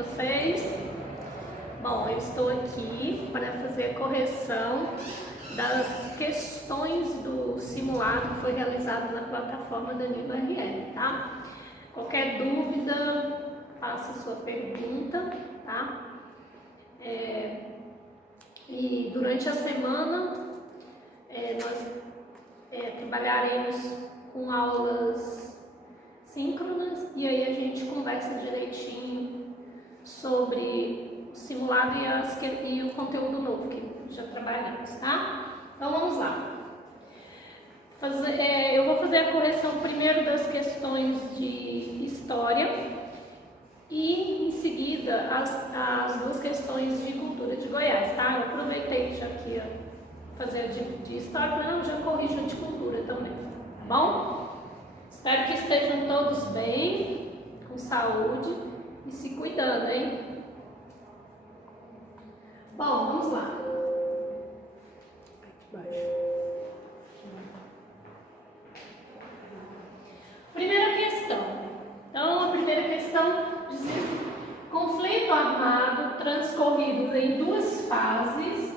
vocês? Bom, eu estou aqui para fazer a correção das questões do simulado que foi realizado na plataforma da NivoRL, tá? Qualquer dúvida, faça sua pergunta, tá? E durante a semana nós trabalharemos com aulas síncronas e aí a gente conversa direitinho sobre o simulado e o conteúdo novo que já trabalhamos, tá? Então vamos lá. Eu vou fazer a correção primeiro das questões de história e em seguida as duas questões de cultura de Goiás, tá? Eu aproveitei já que ia fazer de história, mas não, já corrijo de cultura também, tá bom? Espero que estejam todos bem, com saúde e se cuidando, hein? Bom, vamos lá. Primeira questão. Então, a primeira questão diz assim: conflito armado transcorrido em duas fases,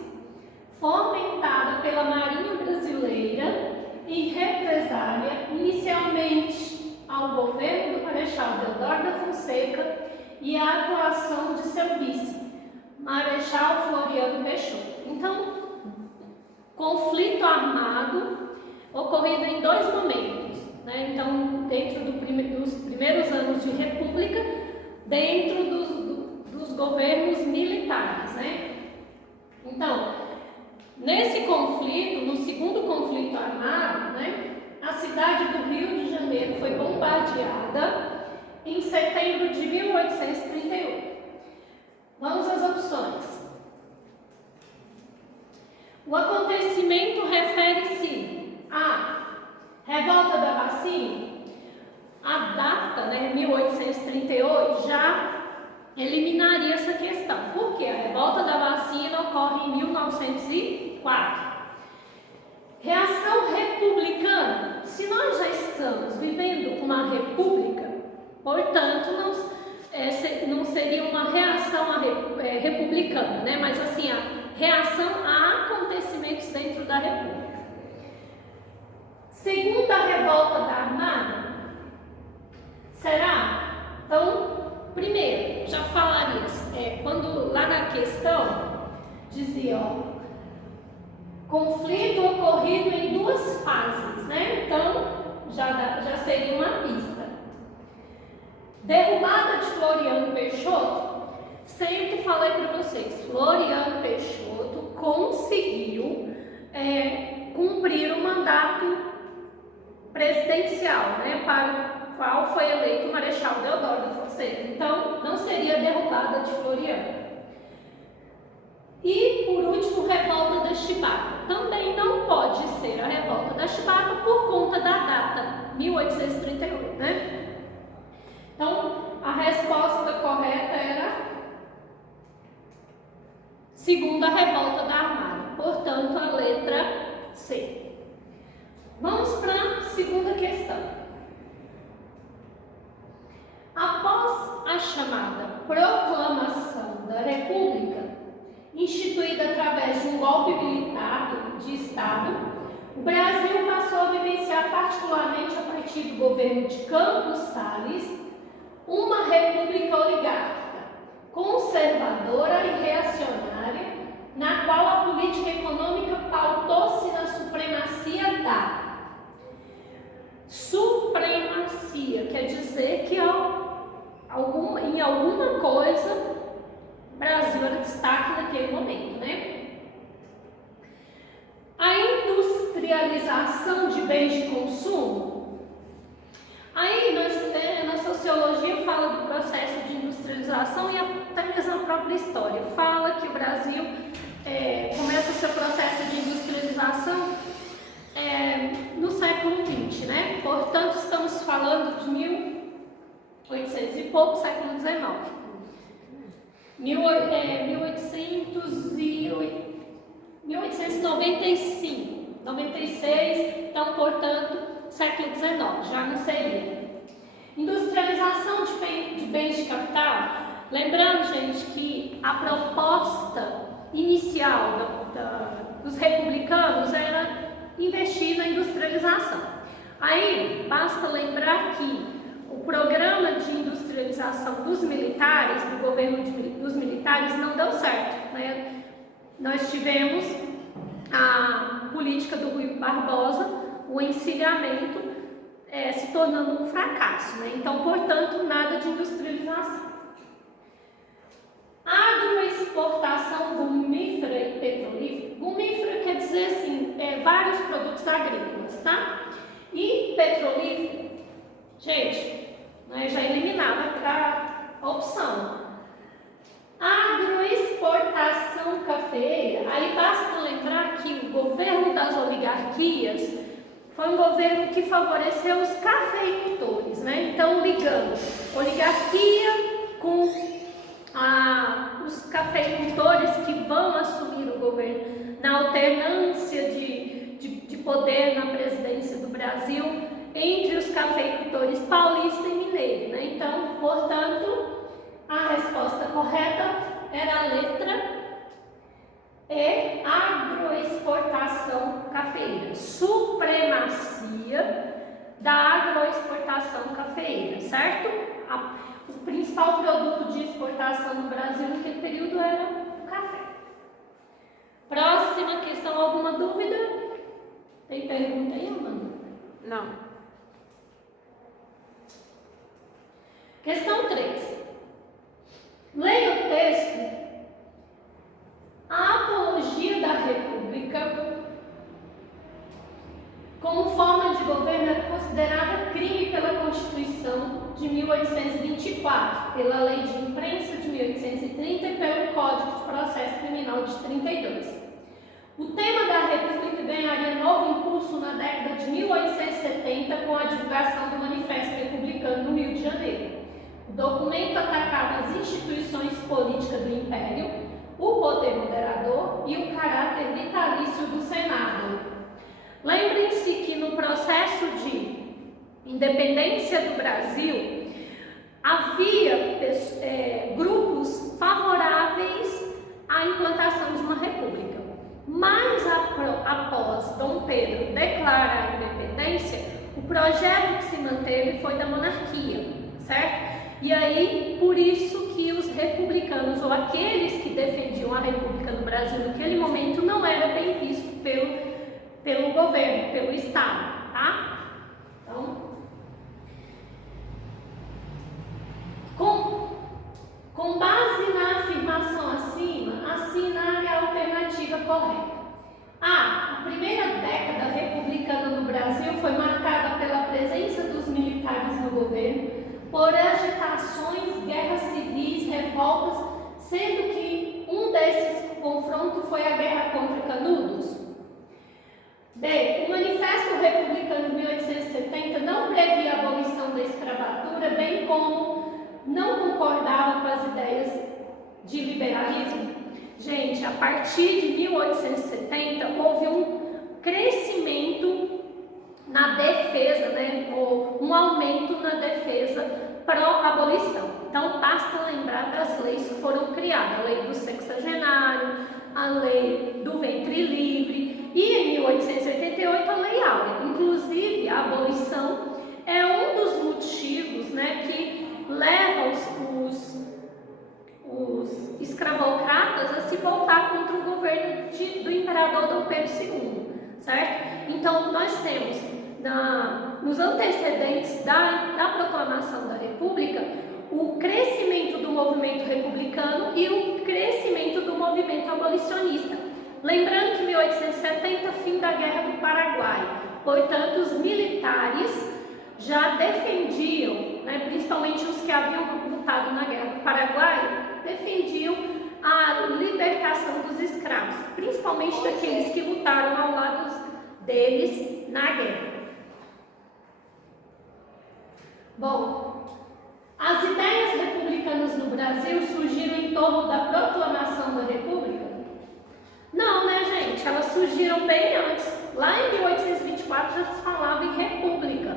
fomentada pela Marinha Brasileira em represália inicialmente ao governo do Marechal Deodoro da Fonseca e à atuação de seu vice, Marechal Floriano Peixoto. Então, conflito armado ocorrido em dois momentos, né? Então, dentro dos primeiros anos de república, dentro dos governos militares, né? Então, nesse conflito, no segundo conflito armado, né, a cidade do Rio de Janeiro foi bombardeada em setembro de 1838. Vamos às opções. O acontecimento refere-se à revolta da vacina. A data, né, 1838, já eliminaria essa questão. Por quê? A revolta da vacina ocorre em 1904. Reação republicana. Se nós já estamos vivendo uma república, portanto, não seria uma reação republicana, né? Mas assim, a reação a acontecimentos dentro da república. Segunda revolta da Armada, será? Então, primeiro, já falaria, quando lá na questão dizia, conflito ocorrido em duas fases, né? Então, já seria uma pista. Derrubada de Floriano Peixoto, sempre falei para vocês, Floriano Peixoto conseguiu cumprir o mandato presidencial, né? Para o qual foi eleito o Marechal Deodoro da Fonseca. Então, não seria derrubada de Floriano. E, por último, revolta da Chibata. Também não pode ser a revolta da Chibata por conta da data, 1838, né? Então, a resposta correta era segunda revolta da Armada. Portanto, a letra C. Vamos para a segunda questão. Após a chamada Proclamação da República, instituída através de um golpe militar de Estado, o Brasil passou a vivenciar, particularmente a partir do governo de Campos Salles, uma república oligárquica, conservadora e reacionária, na qual a política econômica pautou-se na supremacia da supremacia, quer dizer que em alguma coisa o Brasil era destaque naquele momento, né? A industrialização de bens de consumo. Aí na sociologia fala do processo de industrialização e até mesmo a própria história fala que o Brasil começa seu processo de industrialização no século XX, né? Portanto, estamos falando de 1800 e pouco, século XIX. 1895, 96, então, portanto, século XIX, já não seria. Industrialização de bens de capital. Lembrando, gente, que a proposta inicial dos republicanos era investir na industrialização. Aí, basta lembrar que o programa de industrialização dos militares, do governo dos militares, não deu certo, né? Nós tivemos a política do Rui Barbosa, o encilhamento se tornando um fracasso, né? Então, portanto, nada de industrialização. Agroexportação gumífera e petrolífera. Gumífera quer dizer assim, vários produtos agrícolas, tá? E petrolífero, gente, já eliminava a opção. Agroexportação cafeeira, aí basta lembrar que o governo das oligarquias foi um governo que favoreceu os cafeicultores, né? Então, ligando oligarquia com os cafeicultores que vão assumir o governo na alternância de poder na presidência do Brasil entre os cafeicultores paulista e mineiro, né? Então, portanto, a resposta correta era a letra E, agroexportação cafeeira. Supremacia da agroexportação cafeeira, certo? O principal produto de exportação no Brasil naquele período era o café. Próxima questão, alguma dúvida? Tem pergunta aí, Amanda? Não. Questão 3. Leia o texto. A apologia da República como forma de governo era considerada crime pela Constituição de 1824, pela Lei de Imprensa de 1830 e pelo Código de Processo Criminal de 32. O tema da República ganharia novo impulso na década de 1870 com a divulgação do Manifesto Republicano no Rio de Janeiro. O documento atacava as instituições políticas do Império, o poder moderador e o caráter vitalício do Senado. Lembrem-se que no processo de independência do Brasil, havia grupos favoráveis à implantação de uma república. Mas após Dom Pedro declarar a independência, o projeto que se manteve foi da monarquia, certo? E aí, por isso que os republicanos, ou aqueles que defendiam a república no Brasil naquele momento, não era bem visto pelo governo, pelo Estado, tá? Então, com base na afirmação acima, assinale a alternativa correta. A primeira década republicana no Brasil foi marcada pela presença dos militares no governo, por agitações, guerras civis, revoltas, sendo que um desses confrontos foi a guerra contra Canudos. B. O Manifesto Republicano de 1870 não previa a abolição da escravatura, bem como não concordava com as ideias de liberalismo. Gente, a partir de 1870 houve um crescimento na defesa, ou um aumento na defesa pró-abolição. Então, basta lembrar das leis que foram criadas, a lei do sexagenário, a lei do ventre livre e, em 1888, a lei áurea. Inclusive, a abolição é um dos motivos, que leva os escravocratas a se voltar contra o governo do imperador Dom Pedro II, certo? Então, nós temos nos antecedentes da proclamação da República o crescimento do movimento republicano e o crescimento do movimento abolicionista. Lembrando que em 1870, fim da Guerra do Paraguai, portanto, os militares já defendiam, principalmente os que haviam lutado na Guerra do Paraguai, defendiam a libertação dos escravos, principalmente daqueles que lutaram ao lado deles na guerra. Bom, as ideias republicanas no Brasil surgiram em torno da proclamação da República? Não, gente? Elas surgiram bem antes. Lá em 1824 já se falava em república.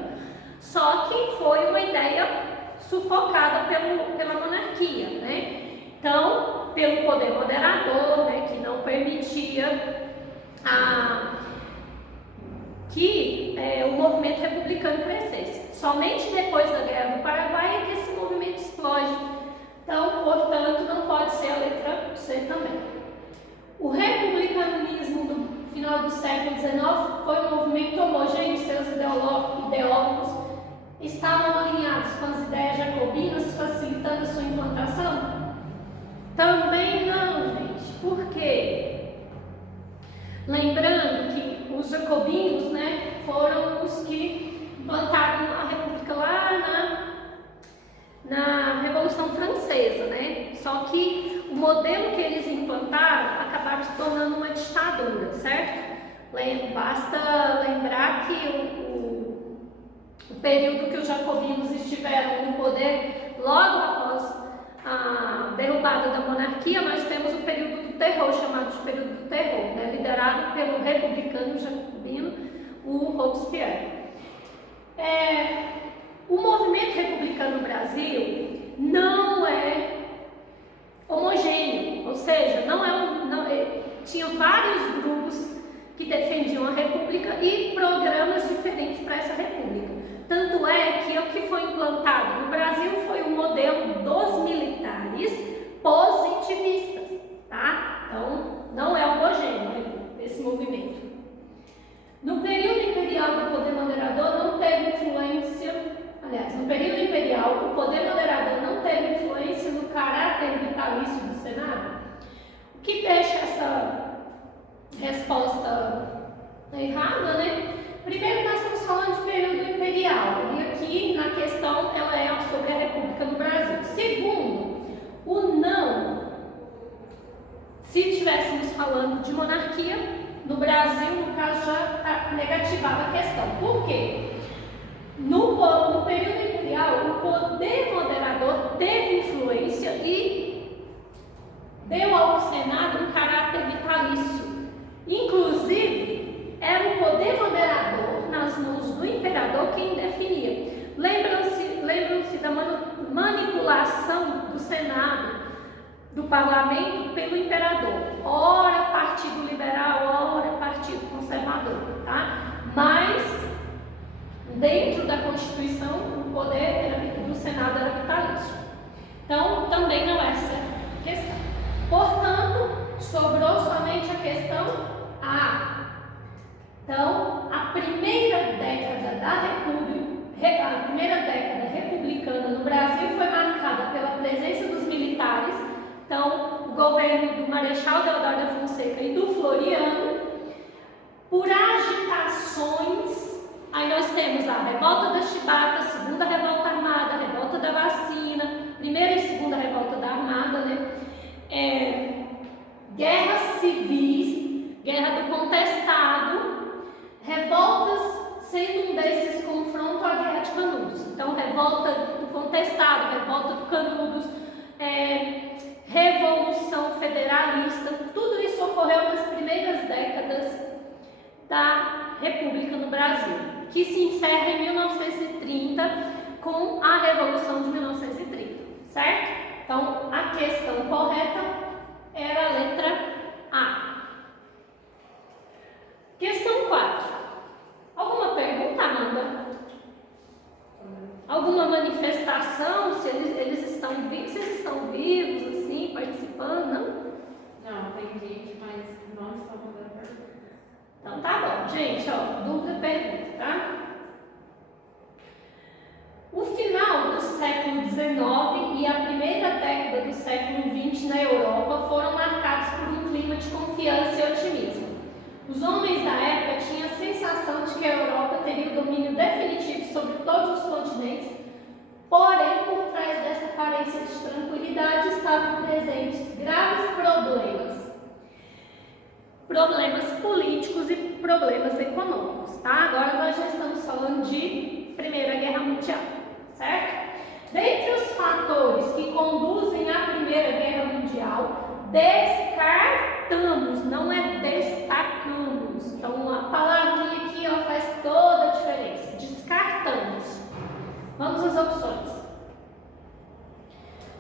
Só que foi uma ideia sufocada pela monarquia, pelo poder moderador, né, que não permitia que o movimento republicano crescesse. Somente depois da Guerra do Paraguai é que esse movimento explode. Então, portanto, não pode ser a letra C também. O republicanismo do final do século XIX foi um movimento homogêneo, seus ideólogos estavam alinhados com as ideias jacobinas, facilitando a sua implantação? Também não, gente. Por quê? Lembrando que os jacobinos, né, foram os que implantaram a república lá na Revolução Francesa, né? Só que o modelo que eles implantaram acabaram se tornando uma ditadura, certo? Basta lembrar que o período que os jacobinos estiveram no poder, logo após a derrubada da monarquia, nós temos o período do terror, chamado de período do terror, né? Liderado pelo republicano jacobino, o Robespierre. O movimento republicano no Brasil não é homogêneo, ou seja, tinha vários grupos que defendiam a república e programas diferentes para essa república. Tanto é que o que foi implantado no Brasil foi o modelo dos militares positivistas, tá? Então, não é homogêneo esse movimento. No período imperial do poder moderador não teve influência. Aliás, no período imperial, o poder moderador não teve influência no caráter vitalício do Senado, o que deixa essa resposta errada, né? Primeiro, nós estamos falando de período imperial, e aqui na questão ela é sobre a República no Brasil. Segundo, o não, se estivéssemos falando de monarquia, no Brasil, no caso, já negativava a questão. Por quê? No período imperial, o poder moderador teve influência e deu ao Senado um caráter vitalício. Inclusive, era o poder moderador nas mãos do imperador quem definia. Lembram-se da manipulação do Senado, do parlamento, pelo imperador. Ora partido liberal, ora partido conservador, tá? Mas dentro da Constituição, o poder do Senado era vitalício. Então, também não é essa a questão. Portanto, sobrou somente a questão A. Então, a primeira década republicana no Brasil foi marcada pela presença dos militares. Então, o governo do Marechal Deodoro da Fonseca e do Floriano, por agitações. Aí nós temos a revolta da Chibata, segunda revolta armada, a revolta da vacina, primeira e segunda revolta da armada, né? Guerras civis, guerra do contestado, revoltas, sendo um desses confronto à guerra de Canudos. Então, revolta do contestado, revolta do Canudos, revolução federalista, tudo isso ocorreu nas primeiras décadas da República no Brasil, que se encerra em 1930 com a Revolução de 1930, certo? Então, a questão correta era a letra A. Questão 4. Alguma pergunta, Amanda? Alguma manifestação? Se eles estão vivos, vocês estão vivos, assim, participando, não? Não, tem gente, mas não estão mandando perguntas. Então tá bom, gente, ó, dúvida, pergunta, tá? O final do século XIX e a primeira década do século XX na Europa foram marcados por um clima de confiança e otimismo. Os homens da época tinham a sensação de que a Europa teria o domínio definitivo sobre todos os continentes, porém, por trás dessa aparência de tranquilidade estavam presentes graves problemas políticos e problemas econômicos, tá? Agora nós já estamos falando de Primeira Guerra Mundial, certo? Dentre os fatores que conduzem à Primeira Guerra Mundial, descartamos, não é destacamos. Então a palavrinha aqui faz toda a diferença. Descartamos. Vamos às opções.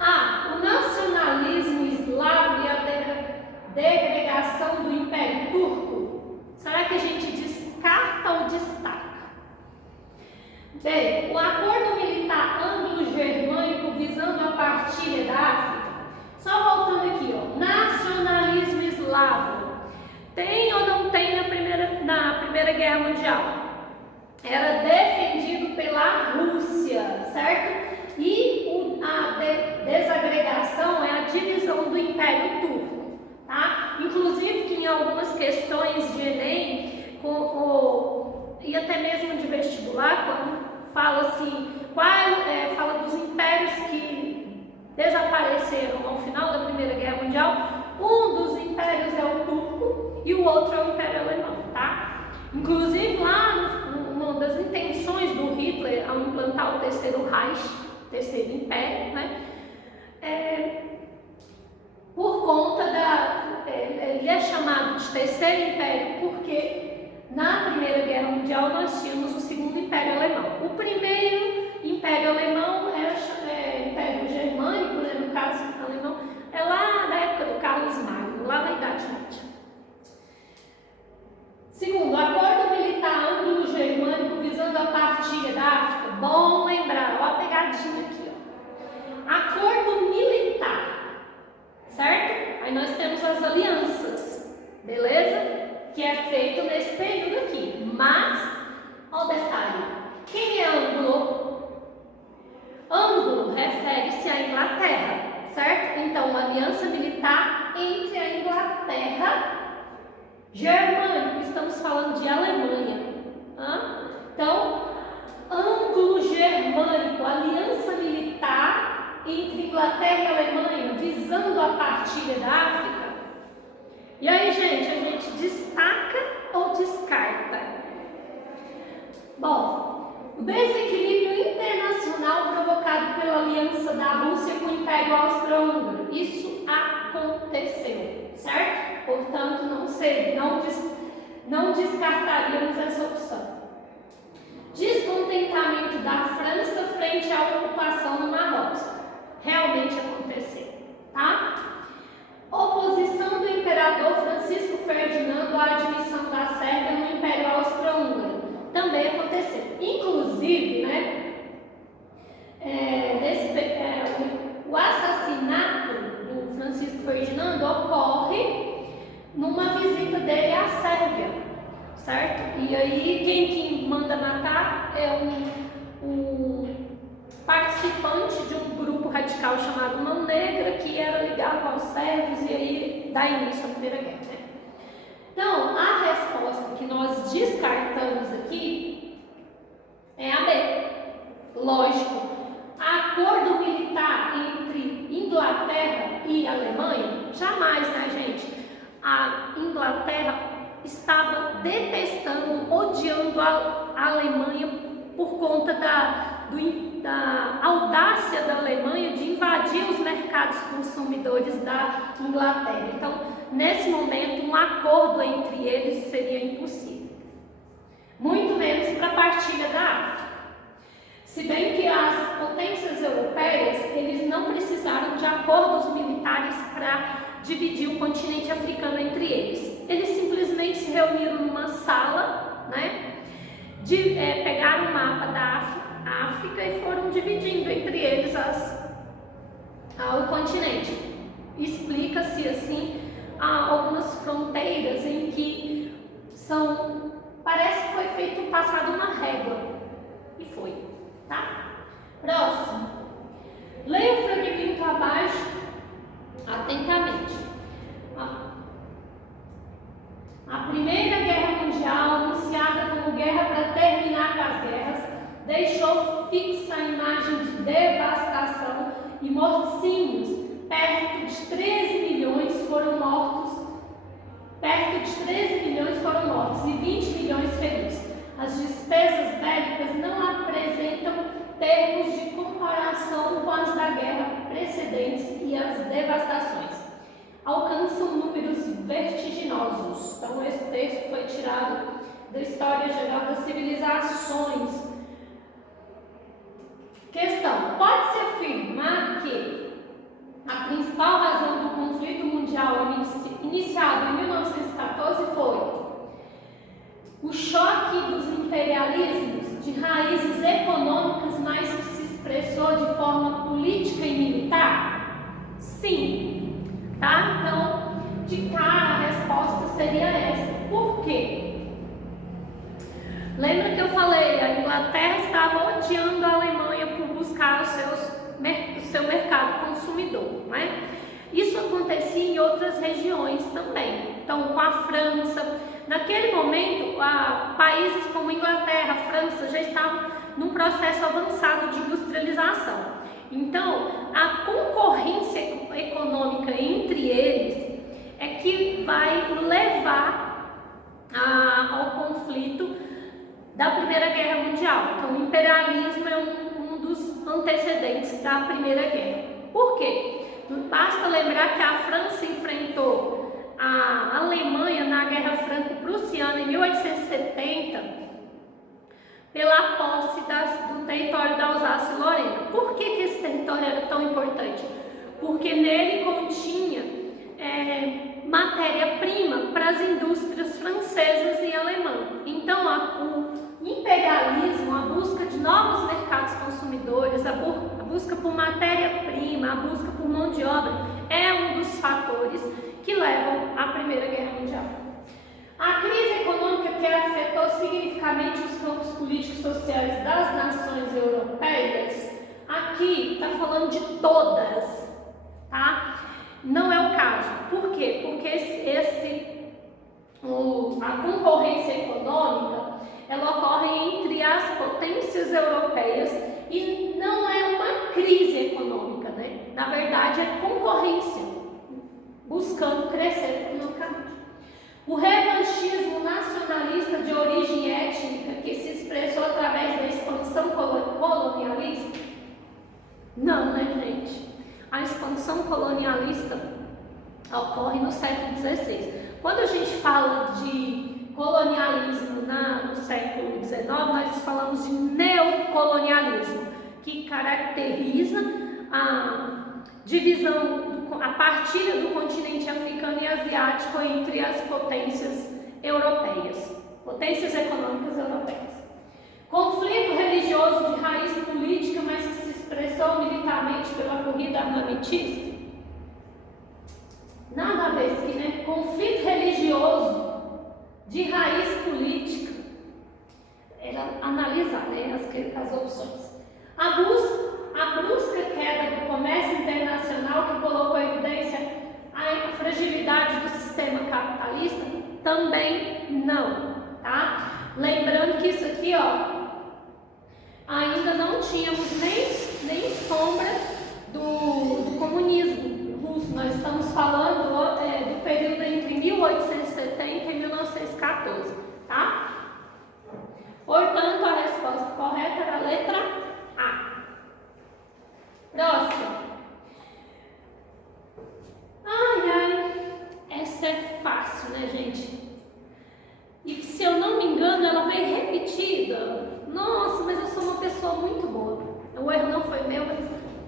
A. O nacionalismo eslavo falei, o acordo militar anglo-germânico visando a partilha da África. Só voltando aqui, ó, nacionalismo eslavo. Tem ou não tem na Primeira Guerra Mundial? Era defendido pela Rússia, certo? E a desagregação é a divisão do Império Turco, tá? Inclusive que em algumas questões de Enem, e até mesmo de vestibular, quando fala assim, fala dos impérios que desapareceram ao final da Primeira Guerra Mundial, um dos impérios é o turco e o outro é o Império Alemão, tá? Inclusive lá uma das intenções do Hitler ao implantar o Terceiro Reich, Terceiro Império, né? Por conta ele é chamado de Terceiro Império porque na Primeira Guerra Mundial nós tínhamos o Segundo Império Alemão. O primeiro Império Alemão era Império Germânico, né, no caso alemão, é lá da época do Carlos Magno, lá na Idade Média. Segundo, acordo militar anglo-germânico visando a partilha da África. Bom lembrar, olha a pegadinha aqui, ó. Acordo militar, certo? Aí nós temos as alianças, beleza? Que é feito nesse período aqui. Mas, olha o detalhe, quem é ângulo? Ângulo refere-se à Inglaterra, certo? Então, uma aliança militar entre a Inglaterra germânico, estamos falando de Alemanha. Então, anglo-germânico, aliança militar entre Inglaterra e Alemanha, visando a partilha da África. E aí, gente, a gente destaca ou descarta? Bom, o desequilíbrio internacional provocado pela aliança da Rússia com o Império Austro-Húngaro, isso aconteceu, certo? Portanto, não descartaríamos essa opção. Descontentamento da França frente à ocupação do Marrocos. Realmente aconteceu, tá? Oposição do imperador Francisco Ferdinando à admissão da Sérvia no Império Austro-Húngaro. Também aconteceu. Inclusive, né? O assassinato do Francisco Ferdinando ocorre numa visita dele à Sérvia, certo? E aí quem manda matar é um participante de um grupo radical chamado Mão Negra, que era ligado aos sérvios, e aí dá início à Primeira Guerra, né? Então, a resposta que nós descartamos aqui é a B. Lógico, acordo militar entre Inglaterra e Alemanha, jamais, né, gente? A Inglaterra estava detestando, odiando a Alemanha por conta da audácia da Alemanha de invadir os mercados consumidores da Inglaterra. Então, nesse momento, um acordo entre eles seria impossível. Muito menos para a partilha da África. Se bem que as potências europeias, eles não precisaram de acordos militares para dividir o continente africano entre eles. Eles simplesmente se reuniram numa sala, né? Pegaram o mapa da África e foram dividindo entre eles o continente. Explica-se assim algumas fronteiras em que parece que foi passado uma régua. E foi, tá? Próximo. Leia o fragmento abaixo atentamente. A Primeira Guerra Mundial, anunciada como guerra para terminar com as guerras, deixou fixa a imagem de devastação e morticínios. Perto de 13 milhões foram mortos e 20 milhões feridos. As despesas bélicas não apresentam termos de comparação com as da guerra precedentes e as devastações alcançam números vertiginosos. Então, esse texto foi tirado da História Geral das Civilizações. Questão: pode-se afirmar que a principal razão do conflito mundial iniciado em 1914 foi o choque dos imperialismos de raízes econômicas, mas que se expressou de forma política e militar? Sim, tá? Então, de cara, a resposta seria essa. Por quê? Lembra que eu falei, a Inglaterra estava odiando a Alemanha por buscar o seu mercado consumidor, né? Isso acontecia em outras regiões também. Então, com a França, naquele momento, países como Inglaterra, França já estavam num processo avançado de industrialização. Então, a concorrência econômica entre eles é que vai levar ao conflito da Primeira Guerra Mundial. Então, o imperialismo é um dos antecedentes da Primeira Guerra. Por quê? Basta lembrar que a França enfrentou a Alemanha na Guerra Franco-Prussiana em 1870 pela posse do território da Alsácia-Lorena. Por que esse território era tão importante? Porque nele continha matéria-prima para as indústrias francesas e alemãs. Então, o imperialismo, a busca de novos mercados consumidores, a busca por matéria-prima, a busca por mão de obra, é um dos fatores que levam à Primeira Guerra Mundial. A crise econômica que afetou significativamente os campos políticos e sociais das nações europeias, aqui está falando de todas, tá? Não é o caso. Por quê? Porque a concorrência econômica, ela ocorre entre as potências europeias e não é uma crise econômica, né? Na verdade, é concorrência, buscando crescer economicamente. O revanchismo nacionalista de origem étnica, que se expressou através da expansão colonialista? Não, né, gente? A expansão colonialista ocorre no século XVI. Quando a gente fala de colonialismo no século XIX, nós falamos de neocolonialismo, que caracteriza a divisão, a partilha do continente africano e asiático entre as potências europeias, potências econômicas europeias. Conflito religioso de raiz política, mas que se expressou militarmente pela corrida armamentista? Nada a ver aqui, né? Conflito religioso de raiz política. Era analisar, né, as opções. A brusca queda do comércio internacional, que colocou em evidência a fragilidade do sistema capitalista? Também não, tá? Lembrando que isso aqui, ó, ainda não tínhamos nem sombra do comunismo russo. Nós estamos falando do período entre 1870 e 1914, tá? Portanto, a resposta correta era a letra A. Próxima. Essa é fácil, né, gente? E se eu não me engano, ela veio repetida. Nossa, mas eu sou uma pessoa muito boa. O erro não foi meu, mas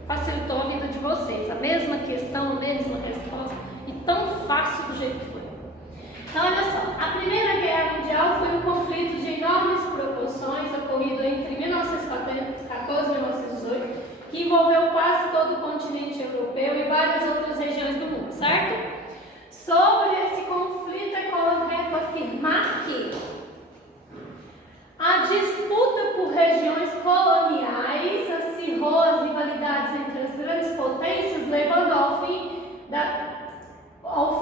facilitou a vida de vocês. A mesma questão, a mesma resposta, e tão fácil do jeito que foi. Então, olha só, a Primeira Guerra Mundial foi um conflito de enormes proporções, ocorrido entre 1914 e 1918, que envolveu quase todo o continente europeu e várias outras regiões do mundo, certo? Sobre esse conflito, é correto afirmar que a disputa por regiões coloniais acirrou as rivalidades entre as grandes potências, levando ao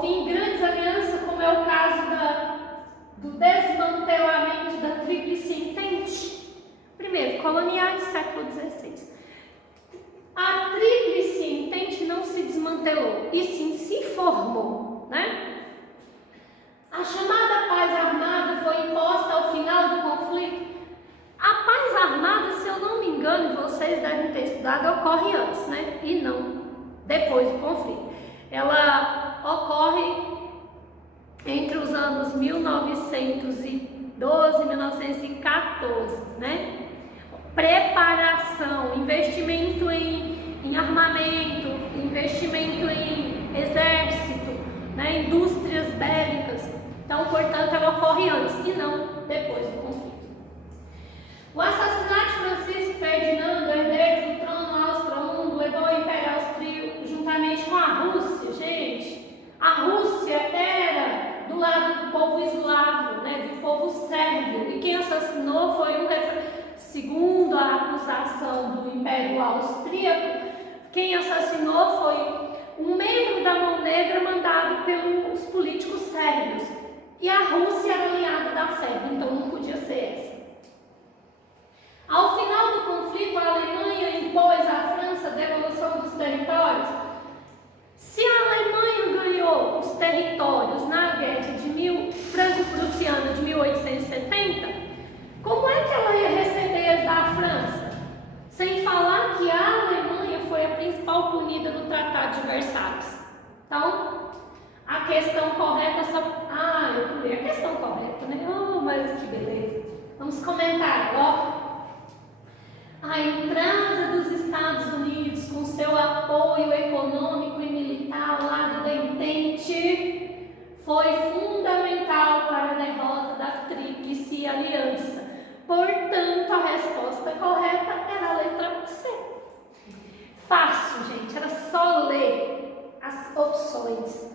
fim grandes alianças, como é o caso do desmantelamento da Tríplice Entente. Primeiro, coloniais, século XVI. A Tríplice Entente não se desmantelou, e sim se formou, né? A chamada paz armada foi imposta ao final do conflito. A paz armada, se eu não me engano, vocês devem ter estudado, ocorre antes, né? E não depois do conflito. Ela ocorre entre os anos 1912 e 1914, né? Preparação, investimento em armamento, investimento em exército, né? Indústrias bélicas. Então, portanto, ela ocorre antes e não depois do conflito. O assassinato de Francisco Ferdinando, herdeiro do trono austro-húngaro, levou o Império Austríaco juntamente com a Rússia, gente. A Rússia era do lado do povo eslavo, né, do povo sérvio. E quem assassinou foi segundo a acusação do Império Austríaco, quem assassinou foi um membro da Mão Negra mandado pelos políticos sérvios. E a Rússia era aliada da Sérvia, então não podia ser essa. Ao final do conflito, a Alemanha impôs à França a devolução dos territórios. Se a Alemanha ganhou os territórios na guerra franco-prussiana de 1870, como é que ela ia receber da França? Sem falar que a Alemanha foi a principal punida no Tratado de Versalhes. Então, a questão correta só... eu pulei a questão correta, né? Oh, mas que beleza. Vamos comentar, ó. A entrada dos Estados Unidos com seu apoio econômico e militar ao lado da Entente foi fundamental para a derrota da Tríplice Aliança. Portanto, a resposta correta era a letra C. Fácil, gente, era só ler as opções.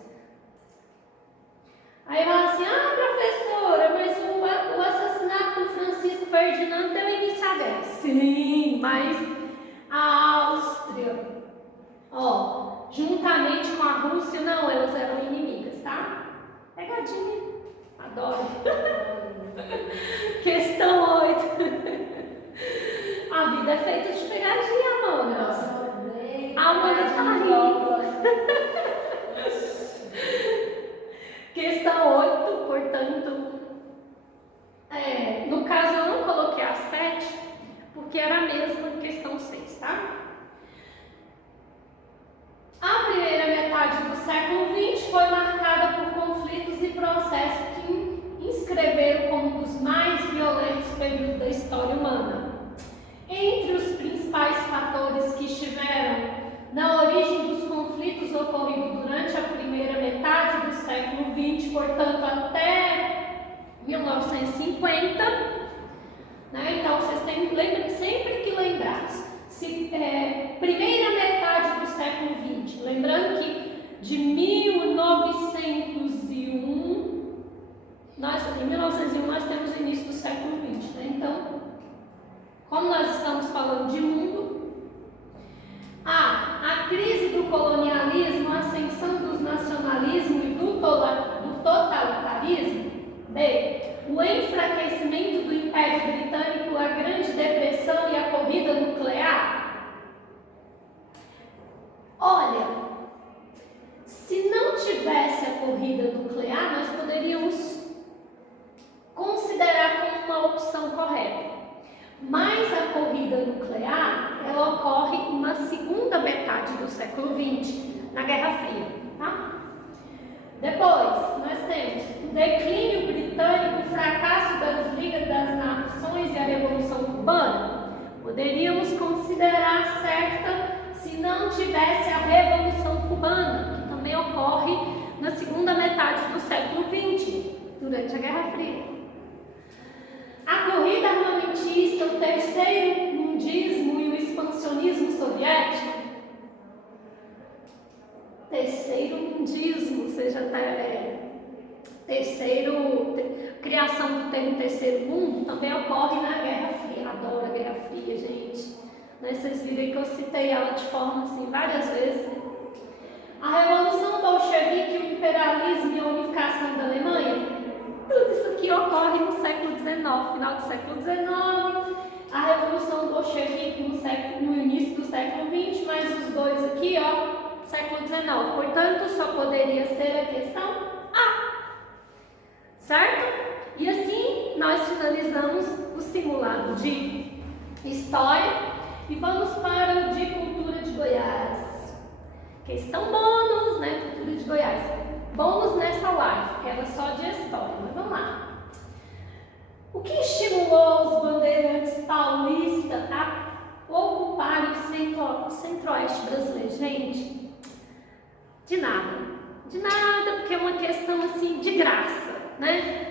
Aí fala assim, professora, mas o assassinato do Francisco Ferdinando deu início à guerra. Sim, mas a Áustria, juntamente com a Rússia, não, elas eram inimigas, tá? Pegadinha, adoro. Questão 8. A vida é feita de pegadinha, Amanda. A Amanda tá rindo. Questão 8, portanto, no caso eu não coloquei a 7, porque era a mesma questão 6, tá? A primeira metade do século XX foi marcada por conflitos e processos que inscreveram como um dos mais violentos períodos da história humana. Entre os principais fatores que estiveram na origem dos conflitos ocorridos durante a primeira metade do século XX, portanto até 1950, né? Então vocês têm sempre que lembrar, primeira metade do século XX, lembrando que de 1901, em 1901 nós temos o início do século XX, né? Então, como nós estamos falando de mundo, A crise do colonialismo, a ascensão do nacionalismo e do totalitarismo. B. O enfraquecimento do Império Britânico, a Grande Depressão e a corrida nuclear. Olha, se não tivesse a corrida nuclear, nós poderíamos considerar como uma opção correta. Mas a corrida nuclear, ela ocorre na segunda metade do século XX, na Guerra Fria, tá? Depois, nós temos o declínio britânico, o fracasso das Ligas das Nações e a Revolução Cubana. Poderíamos considerar certa se não tivesse a Revolução Cubana, que também ocorre na segunda metade do século XX, durante a Guerra Fria. A corrida armamentista, o terceiro mundismo e o expansionismo soviético. Terceiro mundismo, ou seja, criação do termo terceiro mundo também ocorre na Guerra Fria. Adoro a Guerra Fria, gente. Vocês viram que eu citei ela de forma assim várias vezes. A Revolução Bolchevique, o imperialismo e a unificação da Alemanha. Tudo isso aqui ocorre no século XIX, final do século XIX, a Revolução Bolchevique no início do século XX, mais os dois aqui, século XIX. Portanto, só poderia ser a questão A. Certo? E assim, nós finalizamos o simulado de História e vamos para o de Cultura de Goiás. Questão bônus, né? Cultura de Goiás. Bônus nessa live, que era só de história, mas vamos lá. O que estimulou os bandeirantes paulistas a ocuparem o centro-oeste brasileiro? Gente, de nada, porque é uma questão assim de graça, né?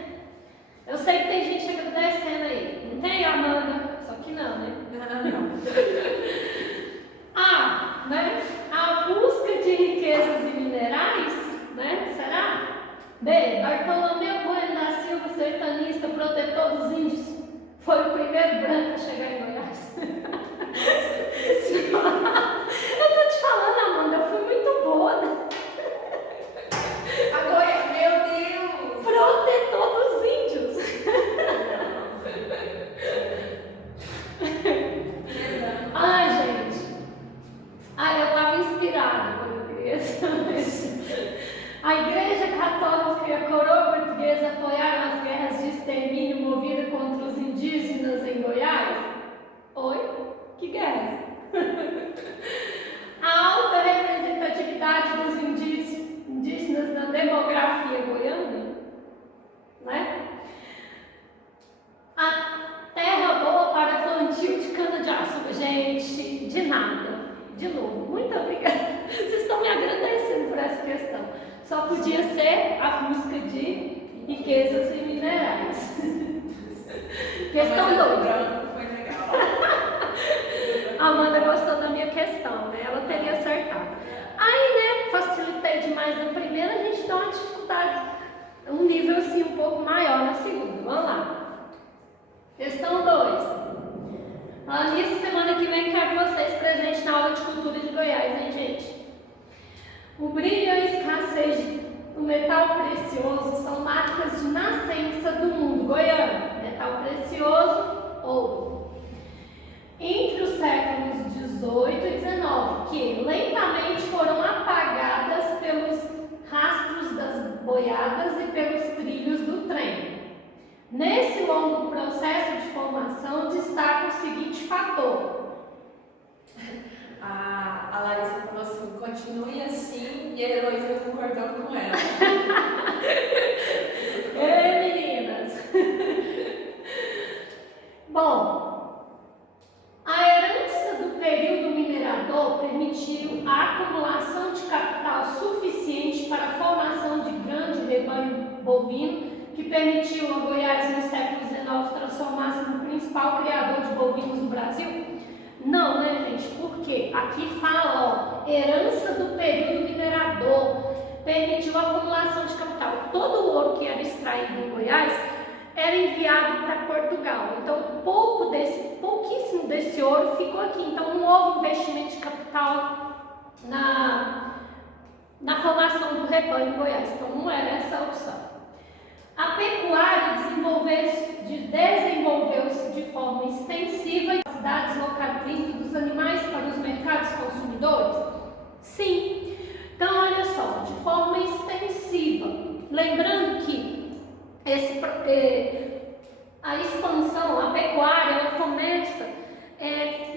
Eu sei que tem gente agradecendo aí, não tem, Amanda? que não, né? Não. A, né? A busca de riquezas e minerais, né? Será? B. Bartolomeu Bueno da Silva, sertanista, protetor dos índios, foi o primeiro branco a chegar em Goiás. Eu tô te falando, Amanda, eu fui muito boa, né? Agora, meu Deus! Protetor dos índios. Ai, gente. Ai, eu tava inspirada quando eu queria saber isso. A Igreja Católica e a coroa portuguesa apoiaram as guerras de extermínio movidas contra os indígenas em Goiás? Oi? Que guerras? A alta representatividade dos indígenas na demografia goiana? Né? A terra boa para plantio de cana-de-açúcar. Gente, de nada. De novo, muito obrigada. Vocês estão me agradecendo por essa questão. Só podia ser a busca de riquezas e minerais. Questão 2. Foi legal. A Amanda gostou da minha questão, né? Ela teria acertado. Aí, né, facilitei demais na primeira, a gente dá uma dificuldade, um nível assim um pouco maior na segunda. Vamos lá. Questão 2. Falando nisso, semana que vem quero vocês presentes na aula de cultura de Goiás, hein, gente? O brilho e a escassez do metal precioso são marcas de nascença do mundo goiano. Metal precioso, ouro. Entre os séculos 18 e 19, que lentamente foram apagadas pelos rastros das boiadas e pelos trilhos do trem. Nesse longo processo de formação, destaca o seguinte fator. A Larissa falou assim, continue assim, e a Heloísa concordou com ela. Ei, meninas! Bom, a herança do período minerador permitiu a acumulação de capital suficiente para a formação de grande rebanho bovino, que permitiu a Goiás no século XIX transformar-se no principal criador de bovinos do Brasil? Não, né, gente? Porque aqui fala, ó, herança do período minerador permitiu a acumulação de capital. Todo o ouro que era extraído em Goiás era enviado para Portugal. Então, pouquíssimo desse ouro ficou aqui. Então, não houve investimento de capital na formação do rebanho em Goiás. Então, não era essa a opção. A pecuária desenvolveu-se de forma extensiva e capacidade locativa dos animais para os mercados consumidores? Sim. Então, olha só, de forma extensiva. Lembrando que a expansão, a pecuária, ela começa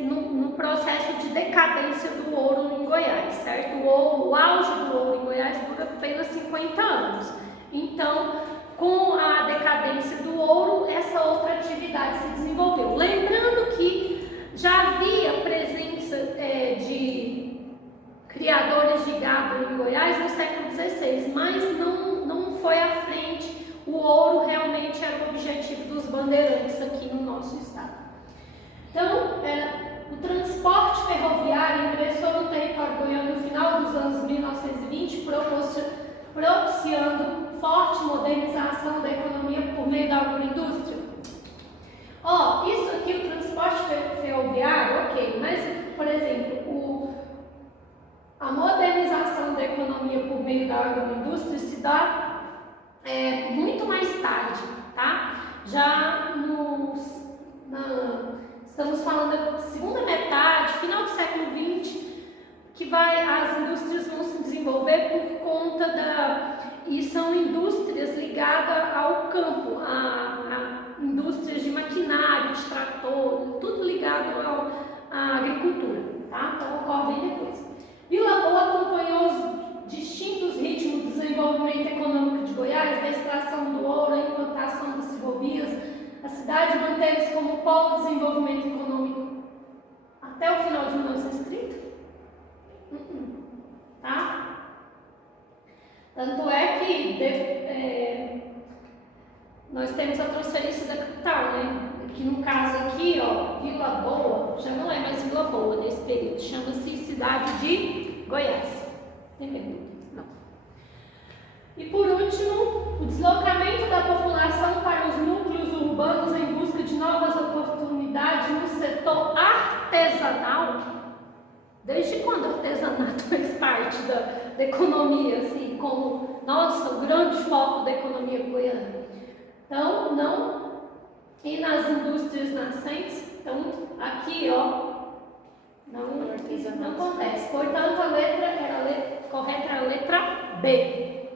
no processo de decadência do ouro em Goiás, certo? O auge do ouro em Goiás dura apenas 50 anos. Então, com a decadência do ouro, essa outra atividade se desenvolveu. Lembrando que já havia presença de criadores de gado em Goiás no século XVI, mas não foi à frente. O ouro realmente era o objetivo dos bandeirantes aqui no nosso estado. Então, o transporte ferroviário ingressou no território goiano no final dos anos 1920, propiciando forte modernização da economia por meio da agroindústria. Ó, isso aqui, o transporte ferroviário, ok, mas, por exemplo, a modernização da economia por meio da agroindústria se dá muito mais tarde, tá? Já estamos falando da segunda metade, final do século XX, que as indústrias vão se desenvolver por conta e são indústrias ligadas ao campo, a indústrias de maquinário, de trator, tudo ligado à agricultura, tá? Então ocorre bem depois. Vila Boa acompanhou os distintos ritmos do desenvolvimento econômico de Goiás, da extração do ouro, a implantação das ferrovias. A cidade manteve-se como polo de desenvolvimento econômico até o final de 1930. Tá? Tanto é que nós temos a transferência da capital, né? que no caso aqui, ó, Vila Boa, já não é mais Vila Boa nesse período, chama-se cidade de Goiás. Tem pergunta? Não. E por último, o deslocamento da população para os núcleos urbanos em busca de novas oportunidades no setor artesanal. Desde quando o artesanato fez parte da economia, assim, como, nossa, o grande foco da economia goiana? Então, não. E nas indústrias nascentes, então, aqui, ó, não acontece. Portanto, a letra correta era a letra B.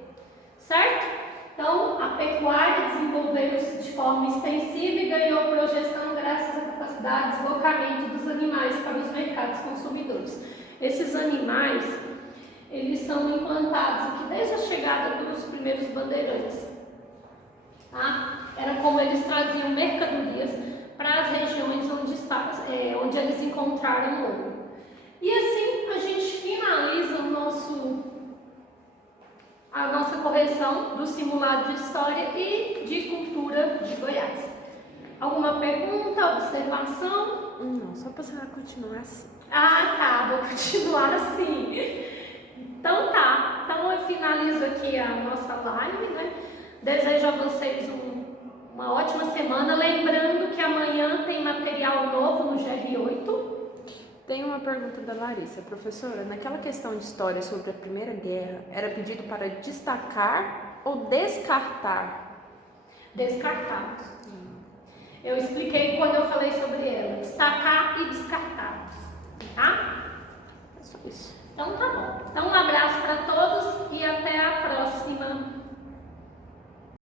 Certo? Então, a pecuária desenvolveu-se de forma extensiva e ganhou projeção graças à capacidade de deslocamento dos animais para os mercados consumidores. Esses animais, eles são implantados aqui desde a chegada dos primeiros bandeirantes. Tá? Era como eles traziam mercadorias para as regiões onde eles encontraram ouro. E assim a gente finaliza a nossa correção do simulado de História e de Cultura de Goiás. Alguma pergunta, observação? Não, só para a senhora continuar assim. Ah, tá, vou continuar assim. Então tá, então eu finalizo aqui a nossa live, né? Desejo a vocês uma ótima semana, lembrando que amanhã tem material novo no GR8. Tem uma pergunta da Larissa. Professora, naquela questão de história sobre a Primeira Guerra, era pedido para destacar ou descartar? Descartados. Eu expliquei quando eu falei sobre ela. Destacar e descartados. Tá? É só isso. Então tá bom. Então